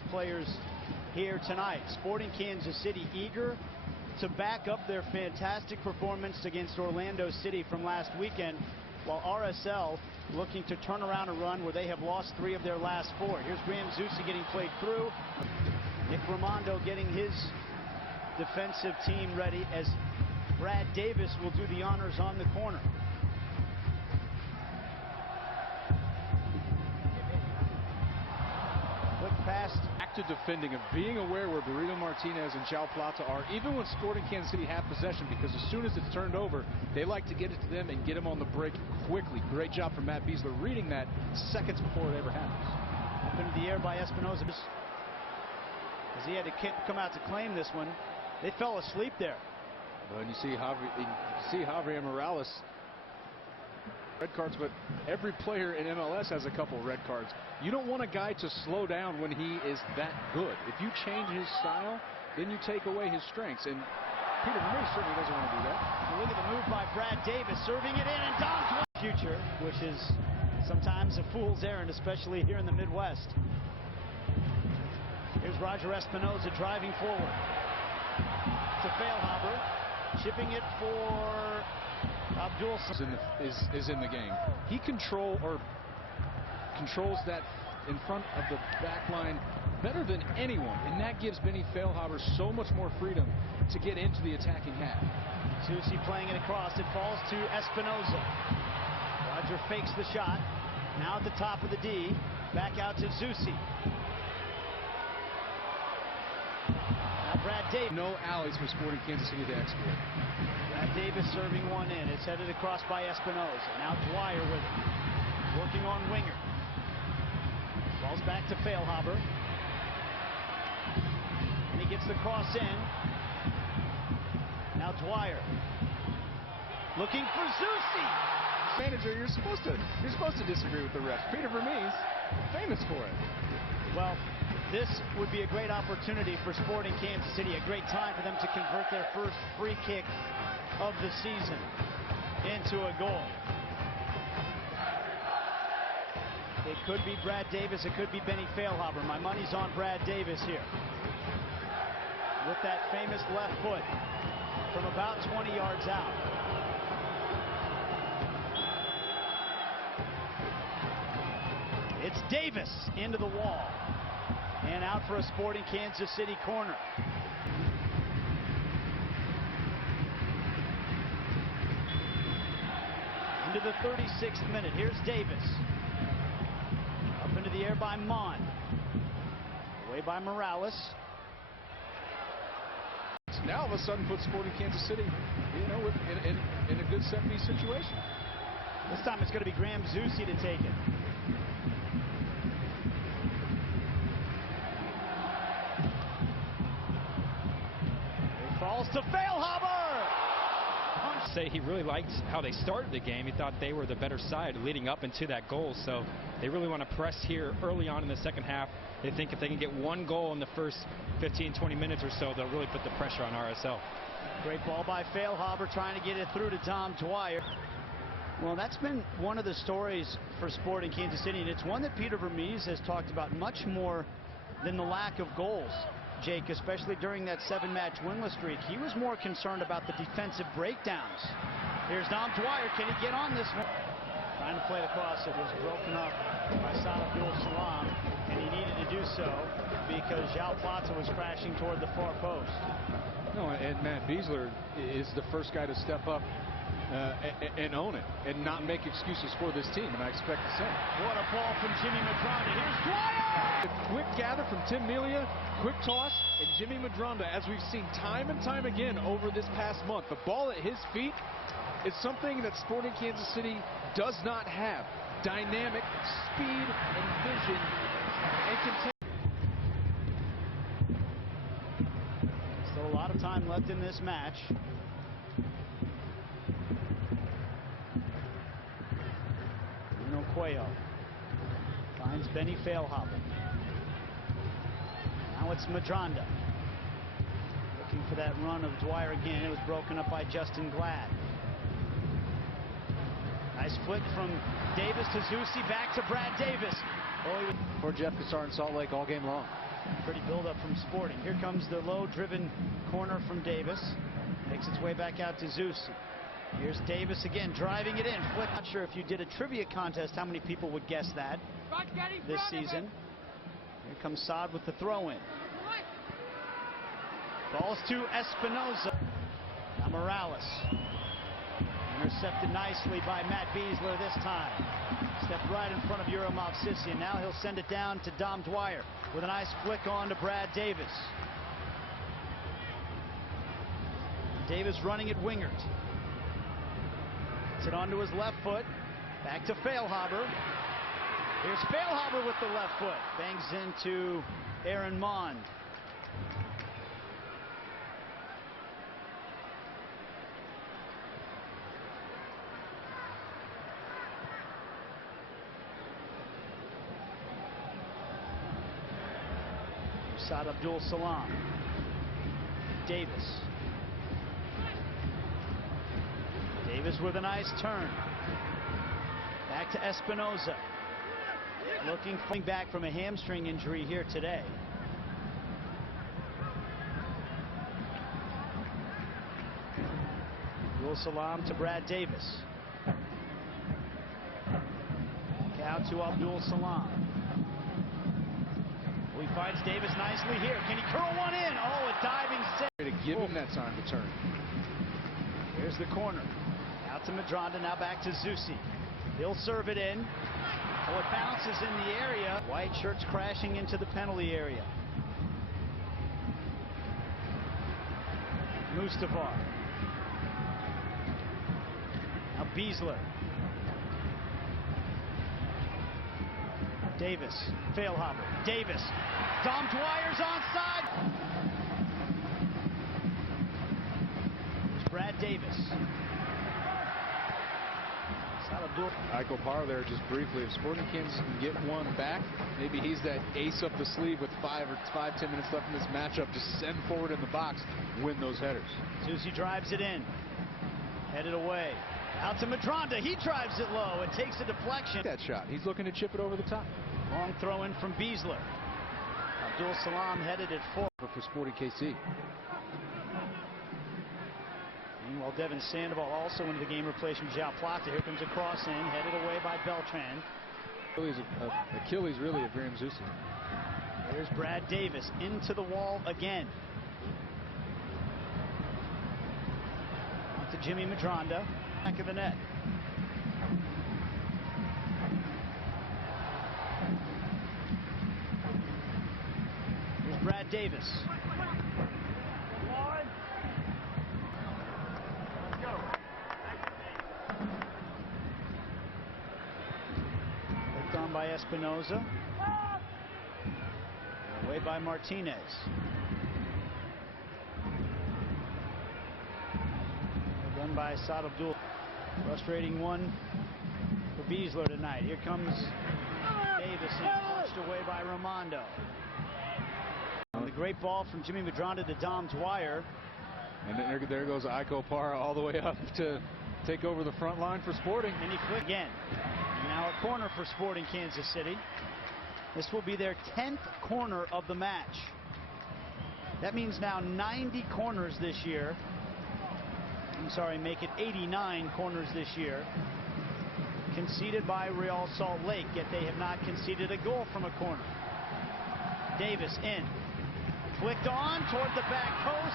these players here tonight. Sporting Kansas City eager to back up their fantastic performance against Orlando City from last weekend, while RSL looking to turn around a run where they have lost 3 of their last 4. Here's Graham Zusi getting played through. Nick Raimondo getting his defensive team ready as Brad Davis will do the honors on the corner. Quick pass. Active defending of being aware where Burrito Martinez and João Plata are, even when Sporting Kansas City have possession, because as soon as it's turned over, they like to get it to them and get them on the break quickly. Great job from Matt Beasler reading that seconds before it ever happens. Up into the air by Espinoza. As he had to come out to claim this one, they fell asleep there. And you see Javier Morales. Red cards, but every player in MLS has a couple red cards. You don't want a guy to slow down when he is that good. If you change his style, then you take away his strengths. And Peter Vermeer certainly doesn't want to do that. Look at the move by Brad Davis, serving it in, and Dom's future, which is sometimes a fool's errand, especially here in the Midwest. Here's Roger Espinoza driving forward to Feilhaber, chipping it for Abdul is in the game. He controls that in front of the back line better than anyone, and that gives Benny Feilhaber so much more freedom to get into the attacking half. Zusi playing it across. It falls to Espinoza. Roger fakes the shot. Now at the top of the D. Back out to Zusi. Now Brad Davis. No alleys for Sporting Kansas City to exploit. Brad Davis serving one in. It's headed across by Espinoza. Now Dwyer with it. Working on winger. Falls back to Feilhaber. And he gets the cross in. Now Dwyer. Looking for Zusi. Manager, you're supposed to disagree with the refs. Peter Vermeer's famous for it. Well, this would be a great opportunity for Sporting Kansas City. A great time for them to convert their first free kick of the season into a goal. It could be Brad Davis. It could be Benny Feilhaber. My money's on Brad Davis here. With that famous left foot from about 20 yards out. It's Davis into the wall. And out for a Sporting Kansas City corner. Into the 36th minute. Here's Davis. Up into the air by Mon. Away by Morales. Now all of a sudden puts Sporting Kansas City, in a good set-piece situation. This time it's going to be Graham Zusi to take it. It falls to Feilhaber. Say he really liked how they started the game. He thought they were the better side leading up into that goal, so they really want to press here early on in the second half. They think if they can get one goal in the first 15-20 minutes or so, they'll really put the pressure on RSL. Great ball by Feilhaber trying to get it through to Dom Dwyer. Well, that's been one of the stories for Sporting Kansas City, and it's one that Peter Vermeer has talked about much more than the lack of goals. Jake, especially during that 7-match winless streak, he was more concerned about the defensive breakdowns. Here's Dom Dwyer. Can he get on this one? Trying to play it across. It was broken up by Saad Abdul Salam, and he needed to do so because João Plata was crashing toward the far post. No, and Matt Beasler is the first guy to step up and own it and not make excuses for this team, and I expect the same. What a ball from Jimmy Madronda. Here's Dwyer! A quick gather from Tim Melia, quick toss, and Jimmy Madronda, as we've seen time and time again over this past month. The ball at his feet is something that Sporting Kansas City does not have. Dynamic, speed, and vision, and Still a lot of time left in this match. Bruno Cuello finds Benny Feilhaber. Now it's Madronda. Looking for that run of Dwyer again. It was broken up by Justin Glad. Nice flick from Davis to Zusi, back to Brad Davis. For Jeff Cassar in Salt Lake all game long. Pretty build-up from Sporting. Here comes the low-driven corner from Davis. Makes its way back out to Zusi. Here's Davis again, driving it in. Flick. Not sure if you did a trivia contest, how many people would guess that this season. Here comes Saad with the throw-in. Balls to Espinoza. Now Morales. Intercepted nicely by Matt Beasler this time. Stepped right in front of Uromov Sissi, and now he'll send it down to Dom Dwyer with a nice flick on to Brad Davis. Davis running at wingert. Gets it onto his left foot. Back to Feilhaber. Here's Feilhaber with the left foot. Bangs into Aaron Mond. Saad Abdul Salam. Davis. Davis with a nice turn. Back to Espinoza. Looking back from a hamstring injury here today. Abdul Salam to Brad Davis. Back out to Abdul Salam. He finds Davis nicely here. Can he curl one in? Oh, a diving set. To give him that time to turn. Here's the corner. Out to Medranda, now back to Zusi. He'll serve it in. Oh, it bounces in the area. White shirts crashing into the penalty area. Mustafar. Now Beasler. Davis, Feilhaber, Davis, Dom Dwyer's onside. There's Brad Davis. Iko Parra there just briefly. If Sporting Kansas can get one back, maybe he's that ace up the sleeve with 5-10 minutes left in this matchup. Just send forward in the box, win those headers. Zusi drives it in, headed away. Out to Medranda, he drives it low. It takes a deflection. That shot, he's looking to chip it over the top. Long throw in from Beasler. Abdul Salam headed it forward for Sporting KC. Meanwhile, Devin Sandoval also into the game, replacing João Plata. Here comes a cross in, headed away by Beltran. Achilles really of Graham Zusi. Here's Brad Davis into the wall again. To Jimmy Medranda, back of the net. Here's Brad Davis. Hooked on by Espinoza. Away by Martinez. Done by Saad Abdul. Frustrating one for Beasler tonight. Here comes Davis, punched away by Raimondo. And the great ball from Jimmy Medranda to Dom Dwyer. And there goes Iko Parra all the way up to take over the front line for Sporting. And he flicked again. And now a corner for Sporting Kansas City. This will be their 10th corner of the match. That means now 90 corners this year. I'm sorry, make it 89 corners this year. Conceded by Real Salt Lake, yet they have not conceded a goal from a corner. Davis in. Flicked on toward the back post.